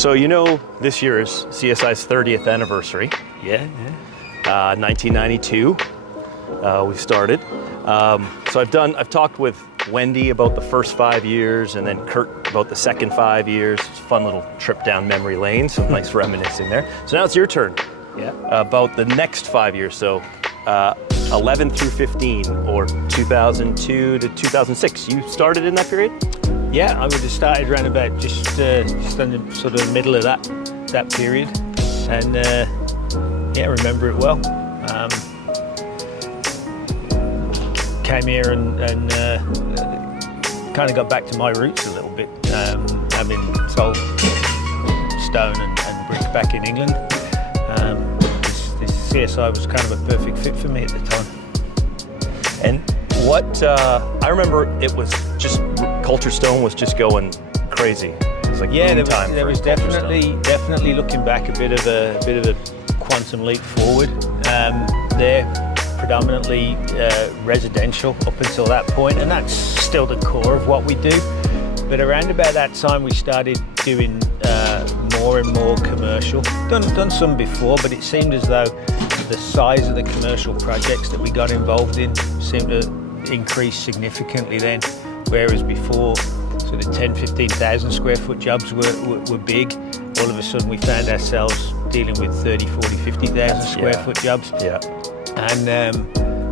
So you know, this year is CSI's 30th anniversary. Yeah. 1992, we started. So I've talked with Wendy about the first 5 years, and then Kurt about the second 5 years. It's a fun little trip down memory lane, some nice reminiscing there. So now it's your turn. Yeah. About the next 5 years, so 11 through 15, or 2002 to 2006. You started in that period? Yeah, I would have started around about just in the sort of middle of that period, and yeah, I remember it well. Came here and kind of got back to my roots a little bit, having sold stone and brick back in England. This CSI was kind of a perfect fit for me at the time. And what I remember, it was just Culture Stone was just going crazy. It was like there was definitely looking back a bit of a quantum leap forward. They're predominantly residential up until that point, and that's still the core of what we do. But around about that time, we started doing more and more commercial. Done some before, but it seemed as though the size of the commercial projects that we got involved in seemed to increase significantly then, whereas before, sort of 10, 15,000 square foot jobs were big. All of a sudden, we found ourselves dealing with 30, 40, 50,000 square foot jobs. Yeah. And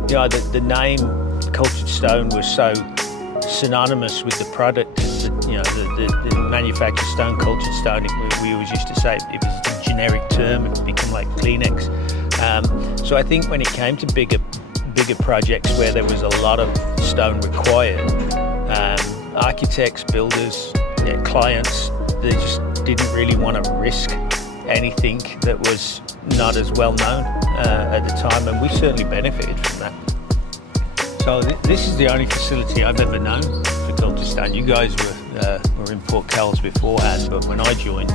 you know, the name Cultured Stone was so synonymous with the product. You know, the manufactured stone, Cultured Stone. We always used to say it was a generic term. It become like Kleenex. So I think when it came to bigger projects where there was a lot of stone required, architects, builders, clients, they just didn't really want to risk anything that was not as well known at the time, and we certainly benefited from that. So this is the only facility I've ever known for Cultured Stone. You guys were in Port Kells beforehand, but when I joined,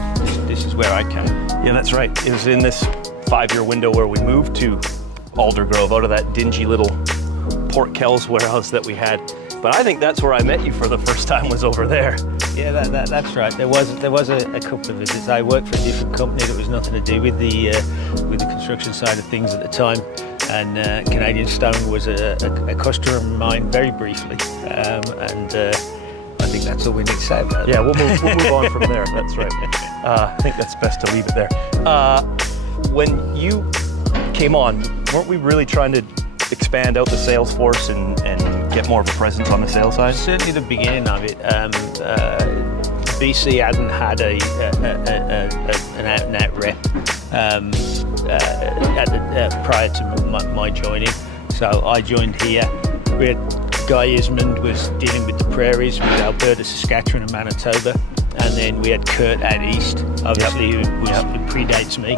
this is where I came. Yeah, that's right. It was in this 5-year window where we moved to Aldergrove, out of that dingy little Port Kells warehouse that we had. But I think that's where I met you for the first time, was over there. Yeah, that's right. There was a couple of visits. I worked for a different company that was nothing to do with the construction side of things at the time, and Canadian Stone was a customer of mine very briefly, and I think that's all we need to say about it. Yeah, we'll move on from there. That's right. I think that's best to leave it there. When you came on, weren't we really trying to expand out the sales force and get more of a presence on the sales side? Certainly the beginning of it. BC hadn't had an out-and-out rep prior to my joining, so I joined here. We had Guy Ismond was dealing with the prairies with Alberta, Saskatchewan and Manitoba, and then we had Kurt out east, obviously, who predates me.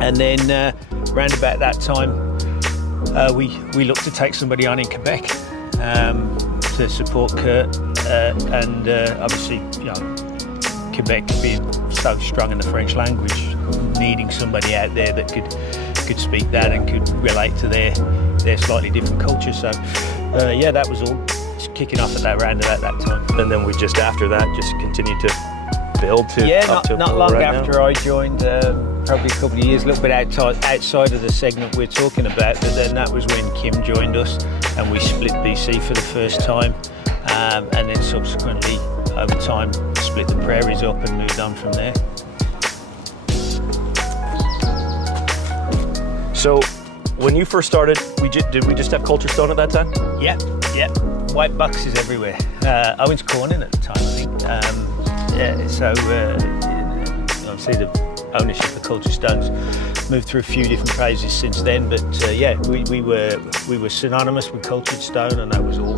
And then round about that time, we looked to take somebody on in Quebec to support Kurt, and obviously, you know, Quebec being so strong in the French language, needing somebody out there that could speak that and could relate to their slightly different culture. So yeah, that was all kicking off at that round at that time. And then we just after that just continued to build to not long right after now. I joined, probably a couple of years, a little bit outside of the segment we're talking about, but then that was when Kim joined us and we split BC for the first time, and then subsequently over time split the prairies up and moved on from there. So when you first started, did we just have Culture Stone at that time? Yeah, white boxes everywhere. Owens Corning at the time, I think. So obviously the ownership of Culture Stone's moved through a few different phases since then, but yeah, we were synonymous with Cultured Stone, and that was all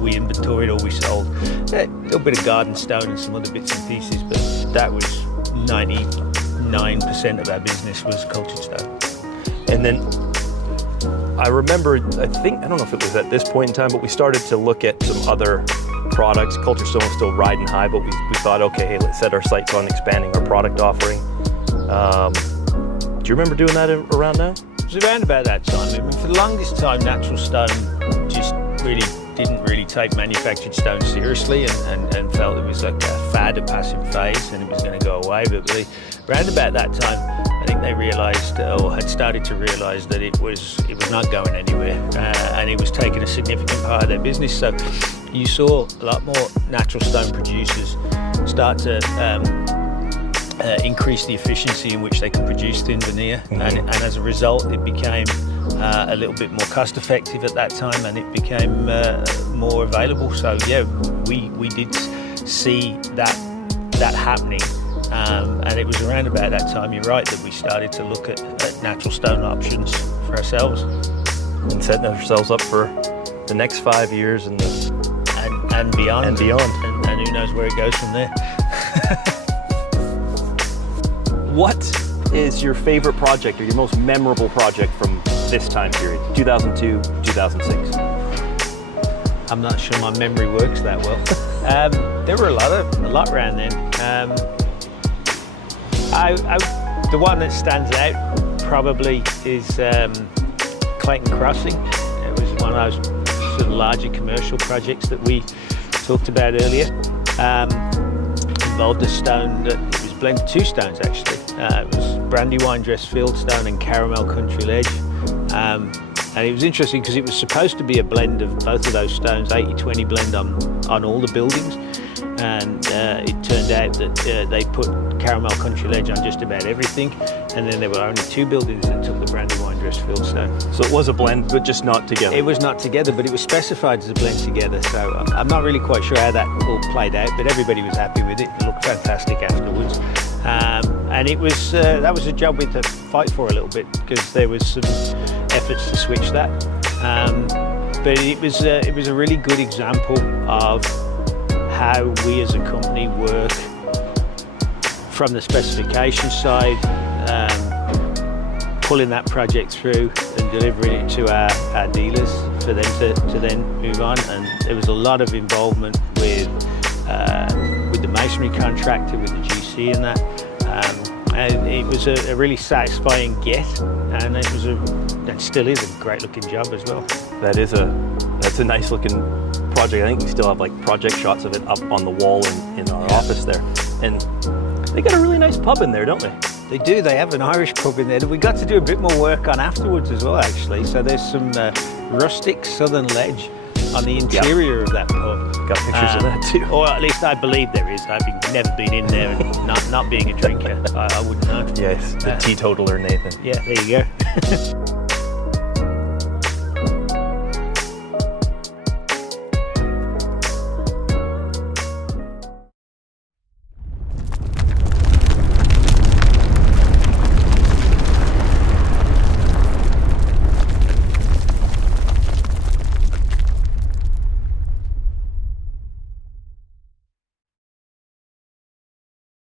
we inventoried, all we sold. A little bit of garden stone and some other bits and pieces, but that was 99% of our business was Cultured Stone. And then I remember, I don't know if it was at this point in time, but we started to look at some other products. Culture Stone was still riding high, but we thought, okay, hey, let's set our sights on expanding our product offering. Do you remember doing that around now? It was around about that time. I mean, for the longest time, natural stone just really didn't really take manufactured stone seriously and felt it was like a fad, a passing phase, and it was going to go away. But around about that time, I think they realised, or had started to realise, that it was not going anywhere, and it was taking a significant part of their business. So you saw a lot more natural stone producers start to increase the efficiency in which they could produce thin veneer, and as a result it became a little bit more cost effective at that time, and it became more available. So yeah, we did see that happening, and it was around about that time, you're right, that we started to look at natural stone options for ourselves. And setting ourselves up for the next 5 years and beyond. And beyond. And who knows where it goes from there. What is your favorite project or your most memorable project from this time period, 2002, 2006? I'm not sure my memory works that well. There were a lot around then. The one that stands out probably is Clayton Crossing. It was one of those sort of larger commercial projects that we talked about earlier. Involved a stone that was blended, two stones actually. It was Brandywine Dress Fieldstone and Caramel Country Ledge. And it was interesting because it was supposed to be a blend of both of those stones, 80-20 blend on all the buildings. And it turned out that they put Caramel Country Ledge on just about everything. And then there were only two buildings that took the Brandywine Dress Fieldstone. So it was a blend, but just not together? It was not together, but it was specified as a blend together. So I'm not really quite sure how that all played out, but everybody was happy with it. It looked fantastic afterwards. And it was that was a job we had to fight for a little bit, because there was some efforts to switch that. But it was a really good example of how we as a company work from the specification side, pulling that project through and delivering it to our dealers for them to then move on. And there was a lot of involvement with the masonry contractor, with the GC and that. And it was a really satisfying get, and it still is a great looking job as well. That's a nice looking project. I think we still have like project shots of it up on the wall in our office there. And they got a really nice pub in there, don't they? They do. They have an Irish pub in there that we got to do a bit more work on afterwards as well, actually. So there's some rustic southern ledge on the interior of that pub. Got pictures of that too. Or at least I believe there is. I've never been in there, and not being a drinker, I wouldn't know. Yes, the teetotaler Nathan. Yeah, there you go.